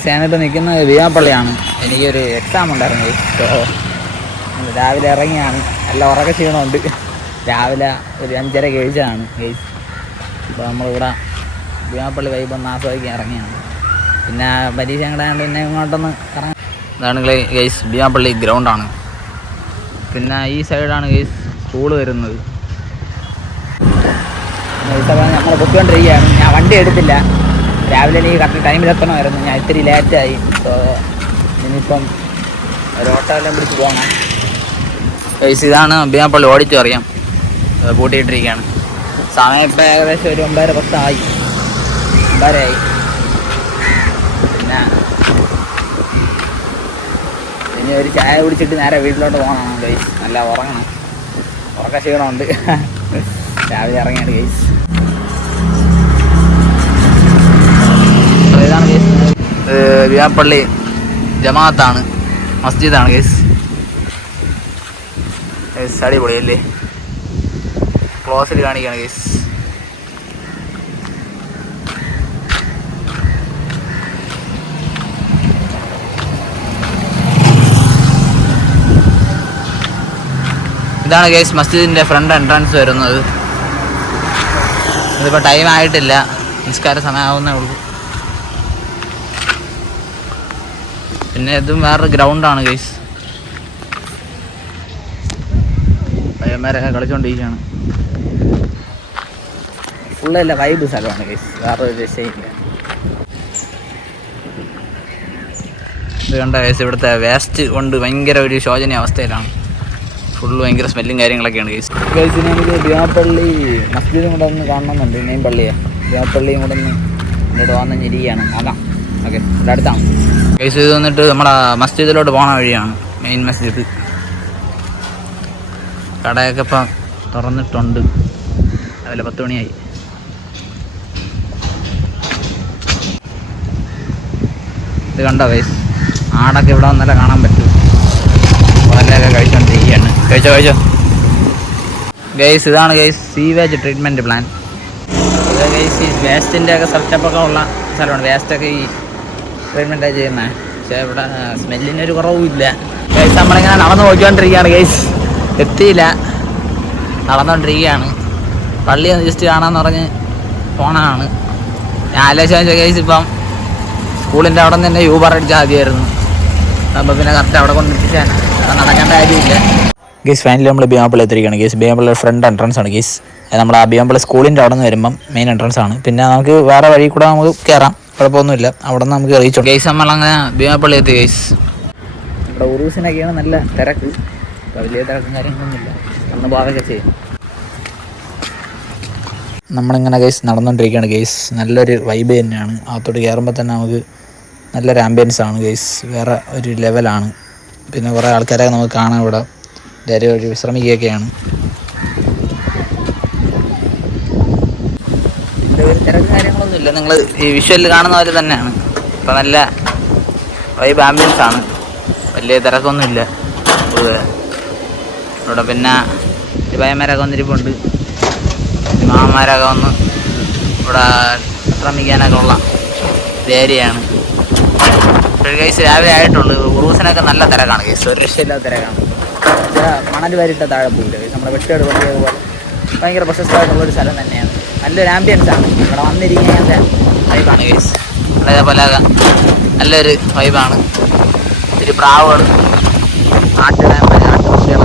Guys ഞാനിപ്പോൾ നിൽക്കുന്നത് വീരാപ്പള്ളിയാണ്. എനിക്കൊരു എക്സാം ഉണ്ടായിരുന്നു ഗൈസ്. സോ രാവിലെ ഇറങ്ങിയാണ്. നല്ല ഉറക്ക ക്ഷീണമുണ്ട്. രാവിലെ ഒരു 5:30 കഴിച്ചതാണ് ഗൈസ്. ഇപ്പോൾ നമ്മളിവിടെ വീരാപ്പള്ളി വൈബ് ഒന്ന് ആസ്വദിക്കാൻ ഇറങ്ങിയാണ്. പിന്നെ പരീക്ഷ കിടാണ്ട് പിന്നെ ഇങ്ങോട്ടൊന്ന് ഇറങ്ങാൻ. ഇതാണ് ഗൈസ് വീരാപ്പള്ളി ഗ്രൗണ്ടാണ്. പിന്നെ ഈ സൈഡാണ് ഗൈസ് സ്കൂൾ വരുന്നത്. നമ്മൾ പൊയ്ക്കൊണ്ടിരിക്കുകയാണ്. ഞാൻ വണ്ടി എടുത്തില്ല. രാവിലെ എനിക്ക് കറക്റ്റ് ടൈമിലെത്തണമായിരുന്നു. ഞാൻ ഇത്തിരി ലേറ്റായി. സോ ഇനിയിപ്പം ഒരു ഓട്ടോ എല്ലാം പിടിച്ച് പോകണം ഗൈസ്. ഇതാണ് വീരാപ്പള്ളി ഓഡിറ്റോറിയം. പൂട്ടിയിട്ടിരിക്കുകയാണ്. സമയം ഇപ്പം ഏകദേശം ഒരു 9:10 ആയി. പിന്നെ ഇനി ഒരു ചായ കുടിച്ചിട്ട് നേരെ വീട്ടിലോട്ട് പോകണം ഗൈസ്. നല്ല ഉറങ്ങണം. ഉറക്ക ക്ഷീണമുണ്ട്. രാവിലെ ഇറങ്ങിയാണ് ഗൈസ്. ഇതാണ് ഗൈസ് വീരാപ്പള്ളി ജമാഅത്താണ്, മസ്ജിദാണ് ഗൈസ്. അടിപൊളിയല്ലേ? ക്ലോസിൽ കാണിക്കുകയാണ് ഗൈസ്. ഇതാണ് ഗൈസ് മസ്ജിദിൻ്റെ ഫ്രണ്ട് എൻട്രൻസ് വരുന്നത്. ഇതിപ്പോൾ ടൈം ആയിട്ടില്ല, നിസ്കാര സമയമാവുന്നേ ഉള്ളൂ. പിന്നെ ഇതും വേറൊരു ഗ്രൗണ്ടാണ് ഗൈസ്. പയ്യന്മാരൊക്കെ കളിച്ചുകൊണ്ടിരിക്കുകയാണ്. ഫുള്ളല്ല വൈബ് സ്ഥലമാണ് ഗൈസ്. വേറൊരു രക്ഷയില്ല. ഇത് കണ്ട ഗൈസ്, ഇവിടുത്തെ വേസ്റ്റ് കൊണ്ട് ഭയങ്കര ഒരു ശോചനീയ അവസ്ഥയിലാണ്. ഫുള്ള് ഭയങ്കര സ്മെല്ലും കാര്യങ്ങളൊക്കെയാണ് ഗൈസ്. ഗൈസിന് എനിക്ക് വീരാപ്പള്ളി മസ്ജിദും കൂടെ ഒന്ന് കാണണമെന്നുണ്ട്. മെയിൻ പള്ളിയെ വീരാപ്പള്ളിയും കൂടെ ഒന്ന് ഇങ്ങോട്ട് വന്നിരിക്കുകയാണ്. നോക്കാം. ഓക്കെ, ഇവിടെ അടുത്താണ് ഗൈസ്. ഇത് വന്നിട്ട് നമ്മുടെ മസ്ജിദിലോട്ട് പോകണ വഴിയാണ്, മെയിൻ മസ്ജിദ്. കടയൊക്കെ ഇപ്പം തുറന്നിട്ടുണ്ട്. രാവിലെ 10 മണിയായി. ഇത് കണ്ടോ ഗൈസ്, ആടൊക്കെ ഇവിടെ വന്നല്ല കാണാൻ പറ്റും. പാലൊക്കെ കഴിച്ചോണ്ടിരിക്കുകയാണ്. കഴിച്ചോ ഗൈസ്. ഇതാണ് ഗൈസ് സീവേജ് ട്രീറ്റ്മെൻറ്റ് പ്ലാൻ. ഇത് ഗൈസ് ഈ വേസ്റ്റിൻ്റെ ഒക്കെ സെറ്റപ്പൊക്കെ ഉള്ള സ്ഥലമാണ്. വേസ്റ്റൊക്കെ ഈ ട്രീറ്റ്മെൻറ്റാണ് ചെയ്യുന്നത്. പക്ഷേ ഇവിടെ സ്മെല്ലിനൊരു കുറവുമില്ല ഗൈസ്. നമ്മളിങ്ങനെ നടന്നു പോയിക്കൊണ്ടിരിക്കുകയാണ് ഗൈസ്. എത്തിയില്ല, നടന്നുകൊണ്ടിരിക്കുകയാണ്. പള്ളി ഒന്ന് ജസ്റ്റ് കാണാമെന്ന് പറഞ്ഞ് പോണതാണ്. ഞാൻ ആലോചിച്ച ഗൈസ്, ഇപ്പം സ്കൂളിൻ്റെ അവിടെ നിന്ന് തന്നെ യൂബർ അടിച്ചാൽ മതിയായിരുന്നു. അപ്പോൾ പിന്നെ കറക്റ്റ് അവിടെ കൊണ്ടെത്തിക്കാൻ നടക്കേണ്ട കാര്യമില്ല ഗൈസ്. ഫൈനലി നമ്മൾ ബീമാപ്പള്ളി എത്തിയിരിക്കുകയാണ് ഗൈസ്. ബീമാപ്പള്ളി ഫ്രണ്ട് എൻട്രൻസ് ആണ് ഗൈസ്. നമ്മൾ ആ ബീമാപ്പള്ളി സ്കൂളിൻ്റെ അവിടെ നിന്ന് വരുമ്പം മെയിൻ എൻട്രൻസ് ആണ്. പിന്നെ നമുക്ക് വേറെ വഴി കൂടെ നമുക്ക് കയറാം, കുഴപ്പമൊന്നുമില്ല. അവിടെ നിന്ന് നമുക്ക് റീച്ച് ഗൈസ്. നമ്മളങ്ങനെ ബീമാപ്പള്ളി എത്തി ഗൈസ്. ഇവിടെ ഉറൂസിനൊക്കെയാണ് നല്ല തിരക്ക്. വലിയ തിരക്കും കാര്യങ്ങളൊന്നുമില്ല. അന്ന് പോകാനൊക്കെ ചെയ്യും. നമ്മളിങ്ങനെ ഗൈസ് നടന്നുകൊണ്ടിരിക്കുകയാണ് ഗൈസ്. നല്ലൊരു വൈബ് തന്നെയാണ്. അകത്തോട്ട് കയറുമ്പോൾ തന്നെ നമുക്ക് നല്ലൊരു ആംബിയൻസ് ആണ് ഗൈസ്. വേറെ ഒരു ലെവലാണ്. പിന്നെ കുറേ ആൾക്കാരൊക്കെ നമുക്ക് കാണാം ഇവിടെ. എല്ലാവരും ഒരു വിശ്രമിക്കുകയൊക്കെയാണ്. ഒരു തിരക്ക് കാര്യങ്ങളൊന്നുമില്ല. നിങ്ങൾ ഈ വിഷ്വലിൽ കാണുന്ന പോലെ തന്നെയാണ്. ഇപ്പം നല്ല വൈബ് ആംബിയൻസ് ആണ്. വലിയ തിരക്കൊന്നുമില്ല ഇവിടെ. പിന്നെ പയ്യന്മാരൊക്കെ വന്നിരിപ്പുണ്ട്. മാമന്മാരൊക്കെ വന്ന് ഇവിടെ ശ്രമിക്കാനൊക്കെ ഉള്ള ഏരിയയാണ്. ഗൈസ് രാവിലെ ആയിട്ടുള്ളൂ. ഉറൂസിനൊക്കെ നല്ല തിരക്കാണ് ഗൈസ്. ഒരു രക്ഷയില്ലാത്ത തിരക്കാണ്. മണൽ വാരിട്ട താഴെ പോയില്ല ഗൈസ്. നമ്മുടെ വെട്ടേട് പള്ളിയതുപോലെ ഭയങ്കര പ്രശസ്തമായിട്ടുള്ളൊരു സ്ഥലം തന്നെയാണ്. നല്ലൊരു ആംബിയൻസ് ആണ്. ഇവിടെ വന്നിരിക്കുന്നതിൻ്റെ വൈബാണ് ഗൈസ്. അതേപോലെ നല്ലൊരു വൈബാണ്. ഇത്തിരി പ്രാവുകൾ, ആട്ടുപക്ഷികൾ,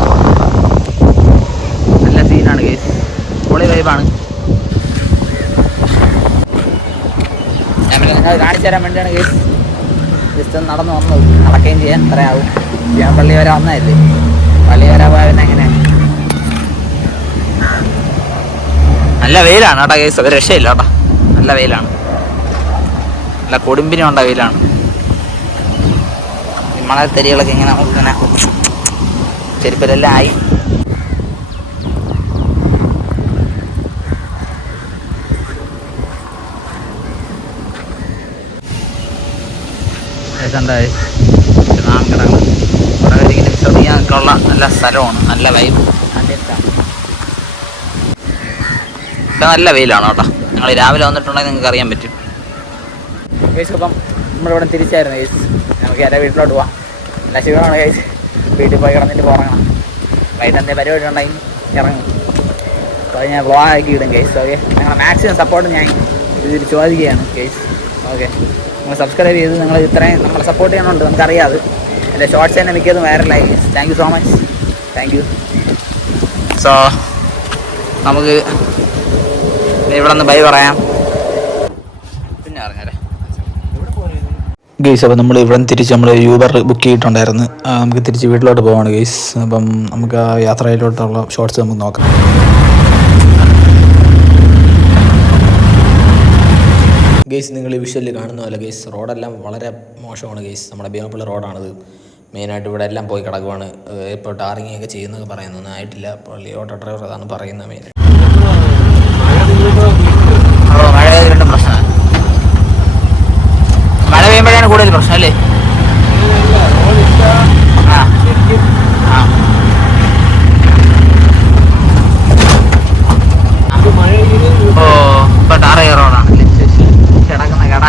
നല്ല സീനാണ് ഗൈസ്. പൊളി വൈബാണ്. ഞാൻ നിങ്ങൾ കാണിച്ചു തരാൻ വേണ്ടിയാണ് ഗൈസ് ജസ്റ്റ് ഒന്ന് നടന്നു വന്നത്. നടക്കുകയും ചെയ്യാൻ എത്രയാവും. ഞാൻ പള്ളി വരെ വന്നതല്ലേ. പള്ളി വരെ പോയാൽ പിന്നെ എങ്ങനെ. നല്ല വെയിലാണ് കേട്ടോ ഗൈസ്. ഒരു രക്ഷയില്ല കേട്ടോ. നല്ല വെയിലാണ്. നല്ല കൊടുമ്പിനുണ്ട വെയിലാണ്. മണൽത്തരികളൊക്കെ ഇങ്ങനെ ഇങ്ങനെ ചെരുപ്പിലെല്ലാം ആയി. വിശ്രമിക്കാനൊക്കെ ഉള്ള നല്ല സ്ഥലമാണ്. നല്ല വൈബ് ആംബിയൻസാണ്. ഇപ്പം നല്ല വെയിലാണ് കേട്ടോ. ഞങ്ങൾ രാവിലെ വന്നിട്ടുണ്ടെങ്കിൽ നിങ്ങൾക്ക് അറിയാൻ പറ്റും. അപ്പം നമ്മളിവിടെ തിരിച്ചായിരുന്നു ഗൈസ്. നമുക്ക് എൻ്റെ വീട്ടിലോട്ട് പോവാം. നല്ല ക്ഷീണമാണ് ഗൈസ്. വീട്ടിൽ പോയി കിടന്നിട്ട് ഉറങ്ങണം. വൈകിട്ട് എന്തെങ്കിലും പരിപാടി ഉണ്ടെങ്കിൽ ഇറങ്ങും. അപ്പോൾ അത് ഞാൻ വ്ളോഗാക്കി ഇടും ഗൈസ്. ഓക്കെ, നിങ്ങളുടെ മാക്സിമം സപ്പോർട്ട് ഞാൻ ഇതിൽ ചോദിക്കുകയാണ് ഗൈസ്. ഓക്കെ, നിങ്ങൾ സബ്സ്ക്രൈബ് ചെയ്ത് നിങ്ങൾ ഇത്രയും നമ്മളെ സപ്പോർട്ട് ചെയ്യണമുണ്ട്, നമുക്കറിയാതെ. എൻ്റെ ഷോർട്സ് തന്നെ മിക്കതും വൈറലായി. Thank you so much. Thank you. So നമുക്ക് ഇവിടെ നിന്ന് ബൈ പറയാം. പിന്നെ ഇറങ്ങാല്ലേ ഗെയ്സ്. അപ്പോൾ നമ്മൾ ഇവിടെ തിരിച്ച് നമ്മൾ യൂബർ ബുക്ക് ചെയ്തിട്ടുണ്ടായിരുന്നു. നമുക്ക് തിരിച്ച് വീട്ടിലോട്ട് പോവാണ് ഗെയ്സ്. അപ്പം നമുക്ക് ആ യാത്രയിലോട്ടുള്ള ഷോർട്സ് നമുക്ക് നോക്കാം. ഗെയ്സ്, നിങ്ങൾ ഈ വിഷ്വലിൽ കാണുന്ന പോലെ ഗെയ്സ് റോഡെല്ലാം വളരെ മോശമാണ് ഗെയ്സ്. നമ്മുടെ ഭീമപ്പള്ളി റോഡാണിത്. മെയിനായിട്ട് ഇവിടെ എല്ലാം പോയി കിടക്കുവാണ്. ഇപ്പോൾ ടാറിങ്ങൊക്കെ ചെയ്യുന്നൊക്കെ പറയുന്നൊന്നും ആയിട്ടില്ല. പള്ളി ഓട്ടോ ഡ്രൈവർ അതാണ് പറയുന്നത് മെയിൻ. മഴ പെയ്യുമ്പോഴും പ്രശ്നമാണ്. മഴ പെയ്യുമ്പോഴാണ് കൂടുതൽ പ്രശ്നം അല്ലേ? ഓ, ഇപ്പൊ ടാർ റോഡാണല്ലേ കിടക്കുന്ന കട.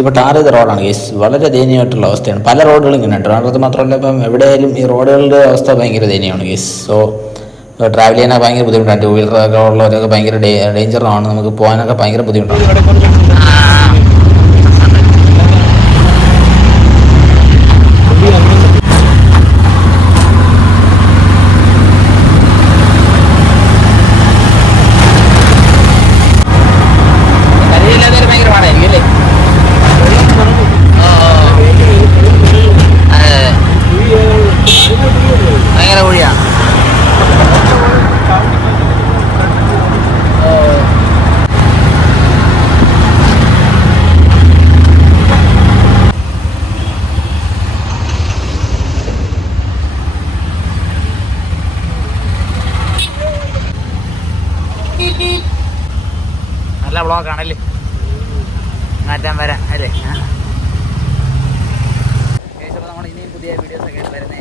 ഇപ്പോൾ ടാർ ചെയ്ത റോഡാണ് ഗെയ്സ്. വളരെ ദയനീയമായിട്ടുള്ള അവസ്ഥയാണ്. പല റോഡുകളും ഇങ്ങനെ ട്രിവാൻഡ്രത്ത് മാത്രമല്ല, ഇപ്പം എവിടെയായാലും ഈ റോഡുകളുടെ അവസ്ഥ ഭയങ്കര ദയനീയമാണ് ഗെയ്സ്. സോ ട്രാവൽ ചെയ്യാനൊക്കെ ഭയങ്കര ബുദ്ധിമുട്ടാണ്. ടൂ വീലറൊക്കെ ഉള്ളവരൊക്കെ ഭയങ്കര ഡേഞ്ചറാണ്. നമുക്ക് പോകാനൊക്കെ ഭയങ്കര ബുദ്ധിമുട്ടാണ്. ഭയങ്കര കുഴിയാ. നല്ല ബ്ലോക്കാണല്ലേ, മാറ്റാൻ വരാം അല്ലേ? നമ്മൾ ഇനിയും പുതിയ വീഡിയോസൊക്കെ വരുന്നത്.